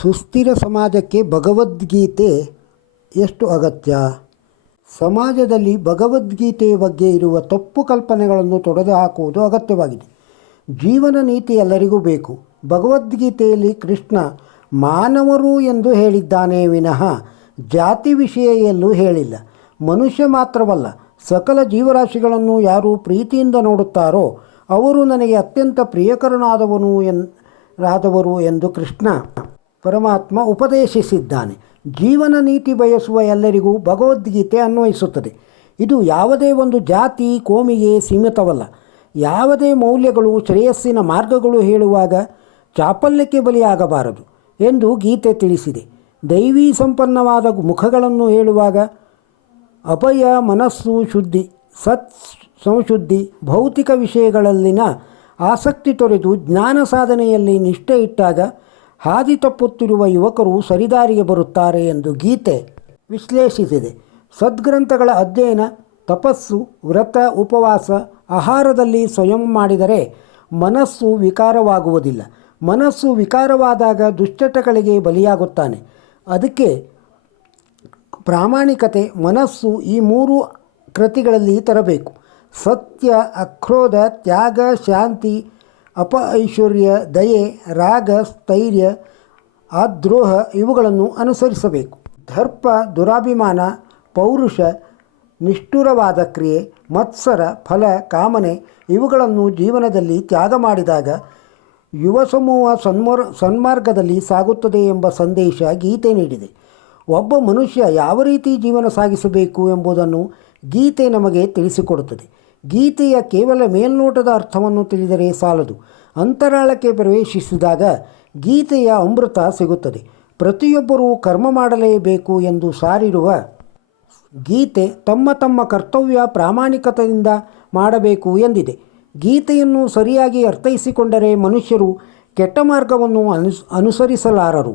ಸುಸ್ಥಿರ ಸಮಾಜಕ್ಕೆ ಭಗವದ್ಗೀತೆ ಎಷ್ಟು ಅಗತ್ಯ? ಸಮಾಜದಲ್ಲಿ ಭಗವದ್ಗೀತೆಯ ಬಗ್ಗೆ ಇರುವ ತಪ್ಪು ಕಲ್ಪನೆಗಳನ್ನು ತೊಡೆದು ಹಾಕುವುದು ಅಗತ್ಯವಾಗಿದೆ. ಜೀವನ ನೀತಿ ಎಲ್ಲರಿಗೂ ಬೇಕು. ಭಗವದ್ಗೀತೆಯಲ್ಲಿ ಕೃಷ್ಣ ಮಾನವರು ಎಂದು ಹೇಳಿದ್ದಾನೆ ವಿನಃ ಜಾತಿ ವಿಷಯ ಎಲ್ಲೂ ಹೇಳಿಲ್ಲ. ಮನುಷ್ಯ ಮಾತ್ರವಲ್ಲ, ಸಕಲ ಜೀವರಾಶಿಗಳನ್ನು ಯಾರು ಪ್ರೀತಿಯಿಂದ ನೋಡುತ್ತಾರೋ ಅವರು ನನಗೆ ಅತ್ಯಂತ ಪ್ರಿಯಕರನಾದವನು ಎನ್, ರಾದವರು ಎಂದು ಕೃಷ್ಣ ಪರಮಾತ್ಮ ಉಪದೇಶಿಸಿದ್ದಾನೆ. ಜೀವನ ನೀತಿ ಬಯಸುವ ಎಲ್ಲರಿಗೂ ಭಗವದ್ಗೀತೆ ಅನ್ವಯಿಸುತ್ತದೆ. ಇದು ಯಾವುದೇ ಒಂದು ಜಾತಿ, ಕೋಮಿಗೆ ಸೀಮಿತವಲ್ಲ. ಯಾವುದೇ ಮೌಲ್ಯಗಳು, ಶ್ರೇಯಸ್ಸಿನ ಮಾರ್ಗಗಳು ಹೇಳುವಾಗ ಚಾಪಲ್ಯಕ್ಕೆ ಬಲಿಯಾಗಬಾರದು ಎಂದು ಗೀತೆ ತಿಳಿಸಿದೆ. ದೈವೀ ಸಂಪನ್ನವಾದ ಮುಖಗಳನ್ನು ಹೇಳುವಾಗ ಅಪಯ ಮನಸ್ಸು, ಶುದ್ಧಿ, ಸತ್ ಸಂಶುದ್ಧಿ, ಭೌತಿಕ ವಿಷಯಗಳಲ್ಲಿನ ಆಸಕ್ತಿ ತೊರೆದು ಜ್ಞಾನ ಸಾಧನೆಯಲ್ಲಿ ನಿಷ್ಠೆ ಇಟ್ಟಾಗ ಹಾದಿ ತಪ್ಪುತ್ತಿರುವ ಯುವಕರು ಸರಿದಾರಿಗೆ ಬರುತ್ತಾರೆ ಎಂದು ಗೀತೆ ವಿಶ್ಲೇಷಿಸಿದೆ. ಸದ್ಗ್ರಂಥಗಳ ಅಧ್ಯಯನ, ತಪಸ್ಸು, ವ್ರತ, ಉಪವಾಸ, ಆಹಾರದಲ್ಲಿ ಸ್ವಯಂ ಮಾಡಿದರೆ ಮನಸ್ಸು ವಿಕಾರವಾಗುವುದಿಲ್ಲ. ಮನಸ್ಸು ವಿಕಾರವಾದಾಗ ದುಶ್ಚಟಗಳಿಗೆ ಬಲಿಯಾಗುತ್ತಾನೆ. ಅದಕ್ಕೆ ಪ್ರಾಮಾಣಿಕತೆ, ಮನಸ್ಸು ಈ ಮೂರು ಕೃತಿಗಳಲ್ಲಿ ತರಬೇಕು. ಸತ್ಯ, ಅಕ್ರೋಧ, ತ್ಯಾಗ, ಶಾಂತಿ ಅಪ ಐಶ್ವರ್ಯ ದಯೆ, ರಾಗ, ಸ್ಥೈರ್ಯ, ಆದ್ರೋಹ ಇವುಗಳನ್ನು ಅನುಸರಿಸಬೇಕು. ದರ್ಪ, ದುರಾಭಿಮಾನ, ಪೌರುಷ, ನಿಷ್ಠುರವಾದ ಕ್ರಿಯೆ, ಮತ್ಸರ, ಫಲ, ಕಾಮನೆ ಇವುಗಳನ್ನು ಜೀವನದಲ್ಲಿ ತ್ಯಾಗ ಮಾಡಿದಾಗ ಯುವ ಸಮೂಹ ಸನ್ಮರ್, ಸನ್ಮಾರ್ಗದಲ್ಲಿ ಸಾಗುತ್ತದೆ ಎಂಬ ಸಂದೇಶ ಗೀತೆ ನೀಡಿದೆ. ಒಬ್ಬ ಮನುಷ್ಯ ಯಾವ ರೀತಿ ಜೀವನ ಸಾಗಿಸಬೇಕು ಎಂಬುದನ್ನು ಗೀತೆ ನಮಗೆ ತಿಳಿಸಿಕೊಡುತ್ತದೆ. ಗೀತೆಯ ಕೇವಲ ಮೇಲ್ನೋಟದ ಅರ್ಥವನ್ನು ತಿಳಿದರೆ ಸಾಲದು. ಅಂತರಾಳಕ್ಕೆ ಪ್ರವೇಶಿಸಿದಾಗ ಗೀತೆಯ ಅಮೃತ ಸಿಗುತ್ತದೆ. ಪ್ರತಿಯೊಬ್ಬರೂ ಕರ್ಮ ಮಾಡಲೇಬೇಕು ಎಂದು ಸಾರಿರುವ ಗೀತೆ ತಮ್ಮ ತಮ್ಮ ಕರ್ತವ್ಯ ಪ್ರಾಮಾಣಿಕತೆಯಿಂದ ಮಾಡಬೇಕು ಎಂದಿದೆ. ಗೀತೆಯನ್ನು ಸರಿಯಾಗಿ ಅರ್ಥೈಸಿಕೊಂಡರೆ ಮನುಷ್ಯರು ಕೆಟ್ಟ ಮಾರ್ಗವನ್ನು ಅನುಸ್ ಅನುಸರಿಸಲಾರರು.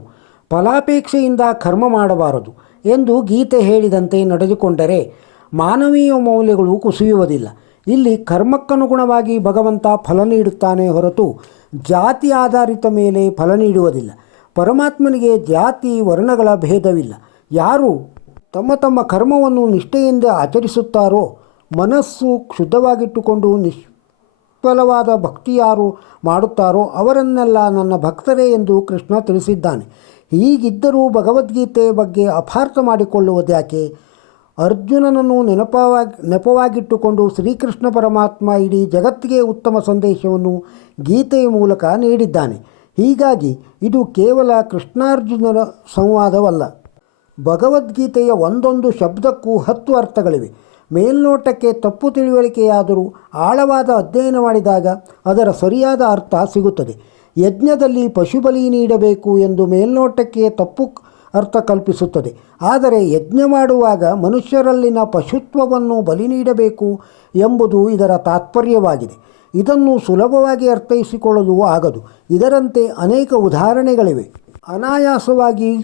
ಫಲಾಪೇಕ್ಷೆಯಿಂದ ಕರ್ಮ ಮಾಡಬಾರದು ಎಂದು ಗೀತೆ ಹೇಳಿದಂತೆ ನಡೆದುಕೊಂಡರೆ ಮಾನವೀಯ ಮೌಲ್ಯಗಳು ಕುಸಿಯುವುದಿಲ್ಲ. ಇಲ್ಲಿ ಕರ್ಮಕ್ಕನುಗುಣವಾಗಿ ಭಗವಂತ ಫಲ ನೀಡುತ್ತಾನೆ ಹೊರತು ಜಾತಿ ಆಧಾರಿತ ಮೇಲೆ ಫಲ ನೀಡುವುದಿಲ್ಲ. ಪರಮಾತ್ಮನಿಗೆ ಜಾತಿ ವರ್ಣಗಳ ಭೇದವಿಲ್ಲ. ಯಾರು ತಮ್ಮ ತಮ್ಮ ಕರ್ಮವನ್ನು ನಿಷ್ಠೆಯಿಂದ ಆಚರಿಸುತ್ತಾರೋ, ಮನಸ್ಸು ಶುದ್ಧವಾಗಿಟ್ಟುಕೊಂಡು ನಿಷ್ಫಲವಾದ ಭಕ್ತಿ ಯಾರು ಮಾಡುತ್ತಾರೋ ಅವರನ್ನೆಲ್ಲ ನನ್ನ ಭಕ್ತರೇ ಎಂದು ಕೃಷ್ಣ ತಿಳಿಸಿದ್ದಾನೆ. ಹೀಗಿದ್ದರೂ ಭಗವದ್ಗೀತೆ ಬಗ್ಗೆ ಅಪಾರ್ಥ ಮಾಡಿಕೊಳ್ಳುವುದ್ಯಾಕೆ ಅರ್ಜುನನನ್ನು ನೆನಪವಾಗಿ ನೆಪವಾಗಿಟ್ಟುಕೊಂಡು ಶ್ರೀಕೃಷ್ಣ ಪರಮಾತ್ಮ ಇಡೀ ಜಗತ್ತಿಗೆ ಉತ್ತಮ ಸಂದೇಶವನ್ನು ಗೀತೆಯ ಮೂಲಕ ನೀಡಿದ್ದಾನೆ. ಹೀಗಾಗಿ ಇದು ಕೇವಲ ಕೃಷ್ಣಾರ್ಜುನರ ಸಂವಾದವಲ್ಲ. ಭಗವದ್ಗೀತೆಯ ಒಂದೊಂದು ಶಬ್ದಕ್ಕೂ ಹತ್ತು ಅರ್ಥಗಳಿವೆ. ಮೇಲ್ನೋಟಕ್ಕೆ ತಪ್ಪು ತಿಳುವಳಿಕೆಯಾದರೂ ಆಳವಾದ ಅಧ್ಯಯನ ಮಾಡಿದಾಗ ಅದರ ಸರಿಯಾದ ಅರ್ಥ ಸಿಗುತ್ತದೆ. ಯಜ್ಞದಲ್ಲಿ ಪಶುಬಲಿ ನೀಡಬೇಕು ಎಂದು ಮೇಲ್ನೋಟಕ್ಕೆ ತಪ್ಪು ಅರ್ಥ ಕಲ್ಪಿಸುತ್ತದೆ. ಆದರೆ ಯಜ್ಞ ಮಾಡುವಾಗ ಮನುಷ್ಯರಲ್ಲಿನ ಪಶುತ್ವವನ್ನು ಬಲಿ ನೀಡಬೇಕು ಎಂಬುದು ಇದರ ತಾತ್ಪರ್ಯವಾಗಿದೆ. ಇದನ್ನು ಸುಲಭವಾಗಿ ಅರ್ಥೈಸಿಕೊಳ್ಳಲು ಆಗದು. ಇದರಂತೆ ಅನೇಕ ಉದಾಹರಣೆಗಳಿವೆ. ಅನಾಯಾಸವಾಗಿ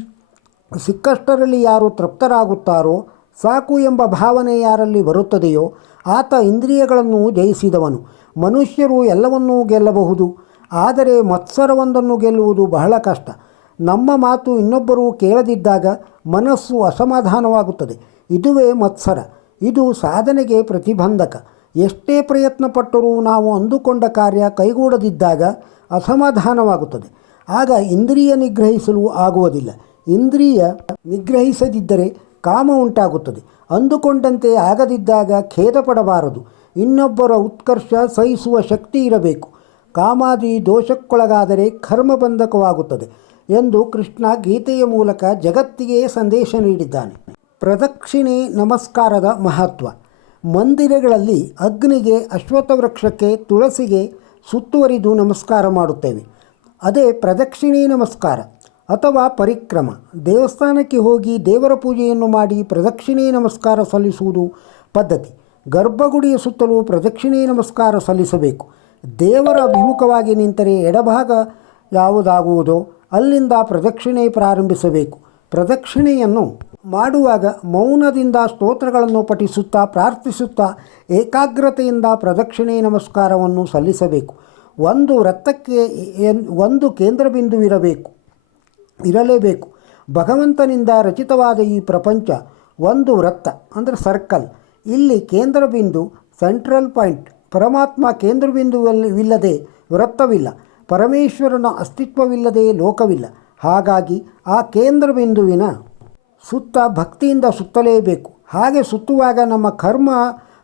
ಸಿಕ್ಕಷ್ಟರಲ್ಲಿ ಯಾರು ತೃಪ್ತರಾಗುತ್ತಾರೋ, ಸಾಕು ಎಂಬ ಭಾವನೆ ಯಾರಲ್ಲಿ ಬರುತ್ತದೆಯೋ, ಆತ ಇಂದ್ರಿಯಗಳನ್ನು ಜಯಿಸಿದವನು. ಮನುಷ್ಯರು ಎಲ್ಲವನ್ನೂ ಗೆಲ್ಲಬಹುದು. ಆದರೆ ಮತ್ಸರವೊಂದನ್ನು ಗೆಲ್ಲುವುದು ಬಹಳ ಕಷ್ಟ. ನಮ್ಮ ಮಾತು ಇನ್ನೊಬ್ಬರು ಕೇಳದಿದ್ದಾಗ ಮನಸ್ಸು ಅಸಮಾಧಾನವಾಗುತ್ತದೆ. ಇದುವೇ ಮತ್ಸರ. ಇದು ಸಾಧನೆಗೆ ಪ್ರತಿಬಂಧಕ. ಎಷ್ಟೇ ಪ್ರಯತ್ನ ಪಟ್ಟರೂ ನಾವು ಅಂದುಕೊಂಡ ಕಾರ್ಯ ಕೈಗೂಡದಿದ್ದಾಗ ಅಸಮಾಧಾನವಾಗುತ್ತದೆ. ಆಗ ಇಂದ್ರಿಯ ನಿಗ್ರಹಿಸಲು ಆಗುವುದಿಲ್ಲ. ಇಂದ್ರಿಯ ನಿಗ್ರಹಿಸದಿದ್ದರೆ ಕಾಮ ಉಂಟಾಗುತ್ತದೆ. ಅಂದುಕೊಂಡಂತೆ ಆಗದಿದ್ದಾಗ ಖೇದ ಪಡಬಾರದು ಇನ್ನೊಬ್ಬರ ಉತ್ಕರ್ಷ ಸಹಿಸುವ ಶಕ್ತಿ ಇರಬೇಕು. ಕಾಮಾದಿ ದೋಷಕ್ಕೊಳಗಾದರೆ ಕರ್ಮಬಂಧಕವಾಗುತ್ತದೆ. ಎಂದು ಕೃಷ್ಣ ಗೀತೆಯ ಮೂಲಕ ಜಗತ್ತಿಗೆ ಸಂದೇಶ ನೀಡಿದ್ದಾನೆ. ಪ್ರದಕ್ಷಿಣೆ ನಮಸ್ಕಾರದ ಮಹತ್ವ. ಮಂದಿರಗಳಲ್ಲಿ ಅಗ್ನಿಗೆ ಅಶ್ವತ್ಥ ವೃಕ್ಷಕ್ಕೆ ತುಳಸಿಗೆ ಸುತ್ತುವರಿದು ನಮಸ್ಕಾರ ಮಾಡುತ್ತೇವೆ. ಅದೇ ಪ್ರದಕ್ಷಿಣೆ ನಮಸ್ಕಾರ ಅಥವಾ ಪರಿಕ್ರಮ. ದೇವಸ್ಥಾನಕ್ಕೆ ಹೋಗಿ ದೇವರ ಪೂಜೆಯನ್ನು ಮಾಡಿ ಪ್ರದಕ್ಷಿಣೆ ನಮಸ್ಕಾರ ಸಲ್ಲಿಸುವುದು ಪದ್ಧತಿ. ಗರ್ಭಗುಡಿಯ ಸುತ್ತಲೂ ಪ್ರದಕ್ಷಿಣೆ ನಮಸ್ಕಾರ ಸಲ್ಲಿಸಬೇಕು. ದೇವರ ಅಭಿಮುಖವಾಗಿ ನಿಂತರೆ ಎಡಭಾಗ ಯಾವುದಾಗುವುದೋ ಅಲ್ಲಿಂದ ಪ್ರದಕ್ಷಿಣೆ ಪ್ರಾರಂಭಿಸಬೇಕು. ಪ್ರದಕ್ಷಿಣೆಯನ್ನು ಮಾಡುವಾಗ ಮೌನದಿಂದ ಸ್ತೋತ್ರಗಳನ್ನು ಪಠಿಸುತ್ತಾ ಪ್ರಾರ್ಥಿಸುತ್ತಾ ಏಕಾಗ್ರತೆಯಿಂದ ಪ್ರದಕ್ಷಿಣೆ ನಮಸ್ಕಾರವನ್ನು ಸಲ್ಲಿಸಬೇಕು. ಒಂದು ವೃತ್ತಕ್ಕೆ ಒಂದು ಕೇಂದ್ರ ಬಿಂದುವಿರಬೇಕು ಇರಲೇಬೇಕು. ಭಗವಂತನಿಂದ ರಚಿತವಾದ ಈ ಪ್ರಪಂಚ ಒಂದು ವೃತ್ತ ಅಂದರೆ ಸರ್ಕಲ್. ಇಲ್ಲಿ ಕೇಂದ್ರ ಬಿಂದು ಸೆಂಟ್ರಲ್ ಪಾಯಿಂಟ್, ಪರಮಾತ್ಮ ಕೇಂದ್ರ ಇಲ್ಲದೆ ವೃತ್ತವಿಲ್ಲ. ಪರಮೇಶ್ವರನ ಅಸ್ತಿತ್ವವಿಲ್ಲದೆ ಲೋಕವಿಲ್ಲ. ಹಾಗಾಗಿ ಆ ಕೇಂದ್ರಬಿಂದುವಿನ ಸುತ್ತ ಭಕ್ತಿಯಿಂದ ಸುತ್ತಲೇಬೇಕು. ಹಾಗೆ ಸುತ್ತುವಾಗ ನಮ್ಮ ಕರ್ಮ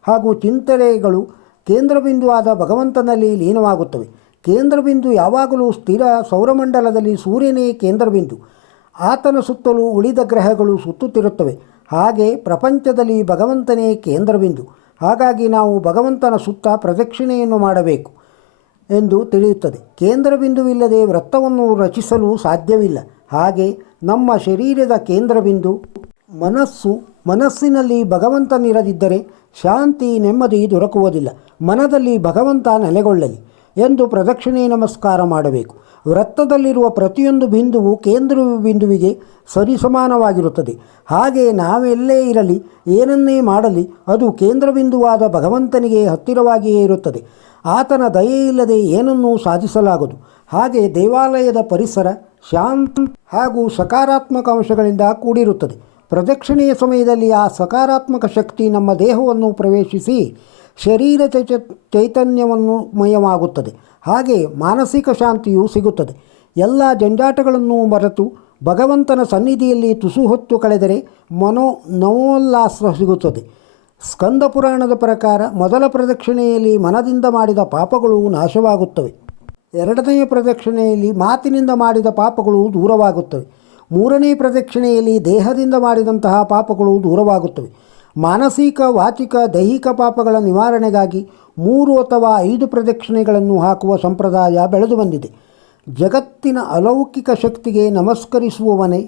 ಹಾಗೂ ಚಿಂತನೆಗಳು ಕೇಂದ್ರಬಿಂದುವಾದ ಭಗವಂತನಲ್ಲಿ ಲೀನವಾಗುತ್ತವೆ. ಕೇಂದ್ರಬಿಂದು ಯಾವಾಗಲೂ ಸ್ಥಿರ ಸೌರಮಂಡಲದಲ್ಲಿ ಸೂರ್ಯನೇ ಕೇಂದ್ರಬಿಂದು. ಆತನ ಸುತ್ತಲೂ ಉಳಿದ ಗ್ರಹಗಳು ಸುತ್ತುತ್ತಿರುತ್ತವೆ. ಹಾಗೆ ಪ್ರಪಂಚದಲ್ಲಿ ಭಗವಂತನೇ ಕೇಂದ್ರಬಿಂದು. ಹಾಗಾಗಿ ನಾವು ಭಗವಂತನ ಸುತ್ತ ಪ್ರದಕ್ಷಿಣೆಯನ್ನು ಮಾಡಬೇಕು. ಎಂದು ತಿಳಿಯುತ್ತದೆ. ಕೇಂದ್ರ ಬಿಂದುವಿಲ್ಲದೆ ವೃತ್ತವನ್ನು ರಚಿಸಲು ಸಾಧ್ಯವಿಲ್ಲ. ಹಾಗೆ ನಮ್ಮ ಶರೀರದ ಕೇಂದ್ರ ಬಿಂದು ಮನಸ್ಸು ಮನಸ್ಸಿನಲ್ಲಿ ಭಗವಂತನಿರದಿದ್ದರೆ ಶಾಂತಿ ನೆಮ್ಮದಿ ದೊರಕುವುದಿಲ್ಲ. ಮನದಲ್ಲಿ ಭಗವಂತ ನೆಲೆಗೊಳ್ಳಲಿ. ಎಂದು ಪ್ರದಕ್ಷಿಣೆ ನಮಸ್ಕಾರ ಮಾಡಬೇಕು. ವೃತ್ತದಲ್ಲಿರುವ ಪ್ರತಿಯೊಂದು ಬಿಂದುವು ಕೇಂದ್ರ ಬಿಂದುವಿಗೆ ಸರಿಸಮಾನವಾಗಿರುತ್ತದೆ. ಹಾಗೆ ನಾವೆಲ್ಲೇ ಇರಲಿ, ಏನನ್ನೇ ಮಾಡಲಿ, ಅದು ಕೇಂದ್ರ ಬಿಂದುವಾದ ಭಗವಂತನಿಗೆ ಹತ್ತಿರವಾಗಿಯೇ ಇರುತ್ತದೆ. ಆತನ ದಯೆಯಿಲ್ಲದೆ ಏನನ್ನೂ ಸಾಧಿಸಲಾಗದು. ಹಾಗೆ ದೇವಾಲಯದ ಪರಿಸರ ಶಾಂತ ಹಾಗೂ ಸಕಾರಾತ್ಮಕ ಅಂಶಗಳಿಂದ ಕೂಡಿರುತ್ತದೆ. ಪ್ರದಕ್ಷಿಣೆಯ ಸಮಯದಲ್ಲಿ ಆ ಸಕಾರಾತ್ಮಕ ಶಕ್ತಿ ನಮ್ಮ ದೇಹವನ್ನು ಪ್ರವೇಶಿಸಿ ಶರೀರ ಚೈತ, ಚೈತನ್ಯವನ್ನು ಮಯವಾಗುತ್ತದೆ. ಹಾಗೆ ಮಾನಸಿಕ ಶಾಂತಿಯು ಸಿಗುತ್ತದೆ. ಎಲ್ಲ ಜಂಜಾಟಗಳನ್ನು ಮರೆತು ಭಗವಂತನ ಸನ್ನಿಧಿಯಲ್ಲಿ ತುಸು ಹೊತ್ತು ಕಳೆದರೆ ಮನೋ ನವೋಲ್ಲಾಸ ಸಿಗುತ್ತದೆ. ಸ್ಕಂದ ಪುರಾಣದ ಪ್ರಕಾರ ಮೊದಲ ಪ್ರದಕ್ಷಿಣೆಯಲ್ಲಿ ಮನದಿಂದ ಮಾಡಿದ ಪಾಪಗಳು ನಾಶವಾಗುತ್ತವೆ. ಎರಡನೆಯ ಪ್ರದಕ್ಷಿಣೆಯಲ್ಲಿ ಮಾತಿನಿಂದ ಮಾಡಿದ ಪಾಪಗಳು ದೂರವಾಗುತ್ತವೆ. ಮೂರನೇ ಪ್ರದಕ್ಷಿಣೆಯಲ್ಲಿ ದೇಹದಿಂದ ಮಾಡಿದಂತಹ ಪಾಪಗಳು ದೂರವಾಗುತ್ತವೆ. ಮಾನಸಿಕ, ವಾಚಿಕ, ದೈಹಿಕ ಪಾಪಗಳ ನಿವಾರಣೆಗಾಗಿ ಮೂರು ಅಥವಾ ಐದು ಪ್ರದಕ್ಷಿಣೆಗಳನ್ನು ಹಾಕುವ ಸಂಪ್ರದಾಯ ಬೆಳೆದು ಬಂದಿದೆ. ಜಗತ್ತಿನ ಅಲೌಕಿಕ ಶಕ್ತಿಗೆ ನಮಸ್ಕರಿಸುವವನೇ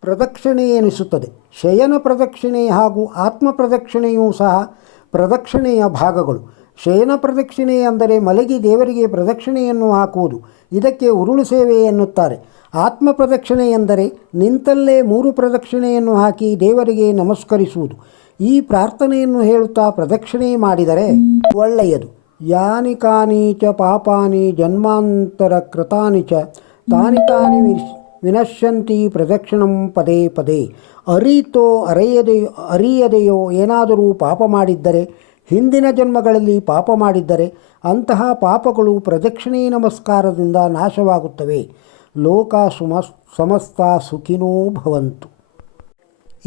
ಪ್ರದಕ್ಷಿಣೆ ಎನಿಸುತ್ತದೆ. ಶಯನ ಪ್ರದಕ್ಷಿಣೆ ಹಾಗೂ ಆತ್ಮ ಪ್ರದಕ್ಷಿಣೆಯೂ ಸಹ ಪ್ರದಕ್ಷಿಣೆಯ ಭಾಗಗಳು. ಶಯನ ಪ್ರದಕ್ಷಿಣೆ ಅಂದರೆ ಮಲಗಿ ದೇವರಿಗೆ ಪ್ರದಕ್ಷಿಣೆಯನ್ನು ಹಾಕುವುದು. ಇದಕ್ಕೆ ಉರುಳು ಸೇವೆ ಎನ್ನುತ್ತಾರೆ. ಆತ್ಮ ಪ್ರದಕ್ಷಿಣೆ ಎಂದರೆ ನಿಂತಲ್ಲೇ ಮೂರು ಪ್ರದಕ್ಷಿಣೆಯನ್ನು ಹಾಕಿ ದೇವರಿಗೆ ನಮಸ್ಕರಿಸುವುದು. ಈ ಪ್ರಾರ್ಥನೆಯನ್ನು ಹೇಳುತ್ತಾ ಪ್ರದಕ್ಷಿಣೆ ಮಾಡಿದರೆ ಒಳ್ಳೆಯದು. ಯಾನಿ ಕಾನಿ ಚ ಪಾಪಾನಿ ಜನ್ಮಾಂತರ ಕೃತಾನಿ ಚ ತಾನಿ ತಾನಿ ವಿನಶ್ಯಂತಿ ಪ್ರದಕ್ಷಿಣಂ ಪದೇ ಪದೇ. ಅರಿತೋ ಅರೆಯದೆಯೋ ಅರಿಯದೆಯೋ ಏನಾದರೂ ಪಾಪ ಮಾಡಿದ್ದರೆ, ಹಿಂದಿನ ಜನ್ಮಗಳಲ್ಲಿ ಪಾಪ ಮಾಡಿದ್ದರೆ ಅಂತಹ ಪಾಪಗಳು ಪ್ರದಕ್ಷಿಣೆ ನಮಸ್ಕಾರದಿಂದ ನಾಶವಾಗುತ್ತವೆ. ಲೋಕ ಸುಮ ಸಮಸ್ತ ಸುಖಿನೋ ಭವಂತು.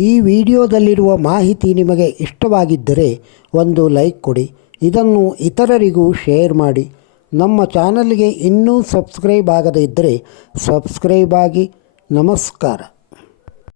ಈ ವಿಡಿಯೋದಲ್ಲಿರುವ ಮಾಹಿತಿ ನಿಮಗೆ ಇಷ್ಟವಾಗಿದ್ದರೆ ಒಂದು ಲೈಕ್ ಕೊಡಿ, ಇದನ್ನು ಇತರರಿಗೂ ಶೇರ್ ಮಾಡಿ. ನಮ್ಮ ಚಾನಲ್ಗೆ ಇನ್ನೂ ಸಬ್ಸ್ಕ್ರೈಬ್ ಆಗದೇ ಇದ್ದರೆ ಸಬ್ಸ್ಕ್ರೈಬ್ ಆಗಿ. ನಮಸ್ಕಾರ.